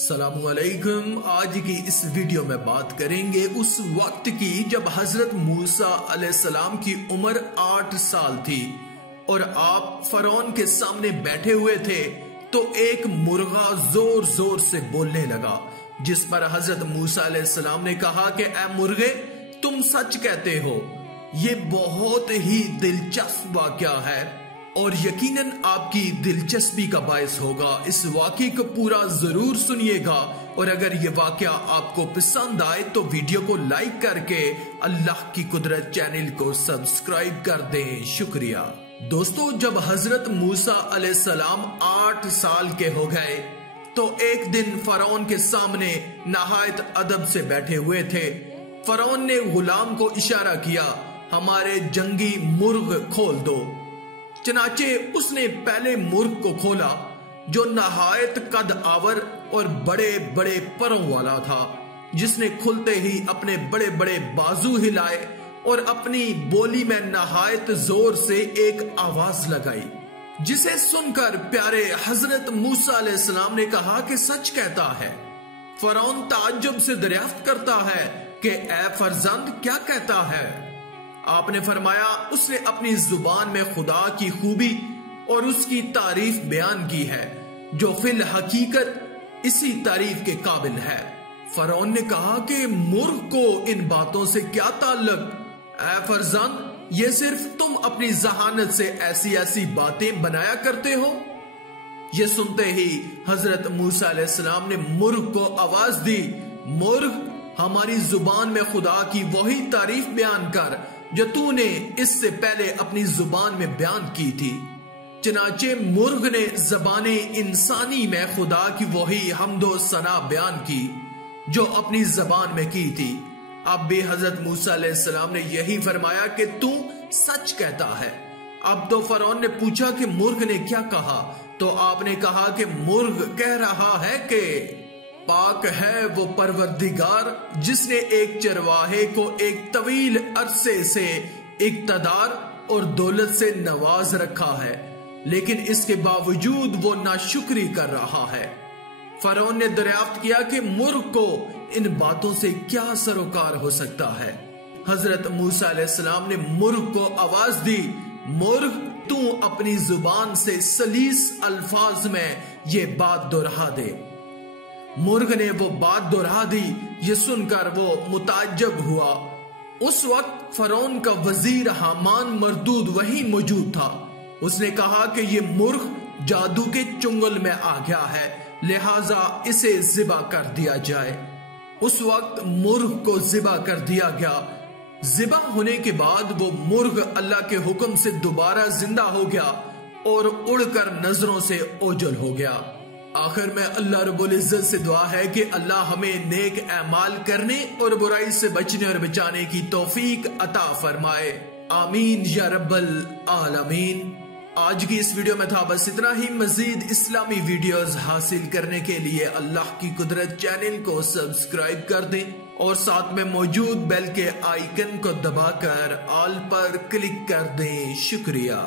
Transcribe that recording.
السلام علیکم۔ آج کی اس ویڈیو میں بات کریں گے اس وقت کی جب حضرت موسیٰ علیہ السلام کی عمر 8 سال تھی اور آپ فرعون کے سامنے بیٹھے ہوئے تھے تو ایک مرغا زور زور سے بولنے لگا، جس پر حضرت موسیٰ علیہ السلام نے کہا کہ اے مرغے، تم سچ کہتے ہو، یہ بہت ہی دلچسپ واقعہ ہے اور یقیناً آپ کی دلچسپی کا باعث ہوگا۔ اس واقعے کو پورا ضرور سنیے گا اور اگر یہ واقعہ آپ کو پسند آئے تو ویڈیو کو لائک کر کے اللہ کی قدرت چینل کو سبسکرائب کر دیں۔ شکریہ۔ دوستو، جب حضرت موسیٰ علیہ السلام 8 سال کے ہو گئے تو ایک دن فرعون کے سامنے نہایت ادب سے بیٹھے ہوئے تھے۔ فرعون نے غلام کو اشارہ کیا، ہمارے جنگی مرغ کھول دو۔ چنانچہ اس نے پہلے مرغ کو کھولا جو نہایت قد آور اور بڑے بڑے پروں والا تھا، جس نے کھلتے ہی اپنے بڑے بڑے بازو ہلائے اور اپنی بولی میں نہایت زور سے ایک آواز لگائی، جسے سن کر پیارے حضرت موسیٰ علیہ السلام نے کہا کہ سچ کہتا ہے۔ فرعون تعجب سے دریافت کرتا ہے کہ اے فرزند، کیا کہتا ہے؟ آپ نے فرمایا، اس نے اپنی زبان میں خدا کی خوبی اور اس کی تعریف بیان کی ہے جو فی الحقیقت اسی تعریف کے قابل ہے۔ فرعون نے کہا کہ مرغ کو ان باتوں سے کیا تعلق؟ اے فرزند، یہ صرف تم اپنی ذہانت سے ایسی ایسی باتیں بنایا کرتے ہو۔ یہ سنتے ہی حضرت موسیٰ علیہ السلام نے مرغ کو آواز دی، مرغ، ہماری زبان میں خدا کی وہی تعریف بیان کر جو تو نے اس سے پہلے اپنی زبان میں بیان کی تھی۔ چنانچہ مرغ نے زبان انسانی میں خدا کی وہی حمد و ثنا بیان کی جو اپنی زبان میں کی تھی۔ اب بھی حضرت موسیٰ علیہ السلام نے یہی فرمایا کہ تو سچ کہتا ہے۔ اب تو فرعون نے پوچھا کہ مرغ نے کیا کہا، تو آپ نے کہا کہ مرغ کہہ رہا ہے کہ پاک ہے وہ پروردگار جس نے ایک چرواہے کو ایک طویل عرصے سے اقتدار اور دولت سے نواز رکھا ہے، لیکن اس کے باوجود وہ ناشکری کر رہا ہے۔ فرعون نے دریافت کیا کہ مرغ کو ان باتوں سے کیا سروکار ہو سکتا ہے۔ حضرت موسیٰ علیہ السلام نے مرغ کو آواز دی، مرغ، تو اپنی زبان سے سلیس الفاظ میں یہ بات دہرا دے۔ مرغ نے وہ بات دہرا دی۔ یہ سن کر وہ متعجب ہوا۔ اس وقت فرعون کا وزیر حامان مردود وہی موجود تھا۔ اس نے کہا کہ یہ مرغ جادو کے چنگل میں آ گیا ہے، لہٰذا اسے ذبح کر دیا جائے۔ اس وقت مرغ کو ذبح کر دیا گیا۔ ذبح ہونے کے بعد وہ مرغ اللہ کے حکم سے دوبارہ زندہ ہو گیا اور اڑ کر نظروں سے اوجھل ہو گیا۔ آخر میں اللہ رب العزت سے دعا ہے کہ اللہ ہمیں نیک اعمال کرنے اور برائی سے بچنے اور بچانے کی توفیق عطا فرمائے، آمین یا رب العالمین۔ آج کی اس ویڈیو میں تھا بس اتنا ہی۔ مزید اسلامی ویڈیوز حاصل کرنے کے لیے اللہ کی قدرت چینل کو سبسکرائب کر دیں اور ساتھ میں موجود بیل کے آئیکن کو دبا کر آل پر کلک کر دیں۔ شکریہ۔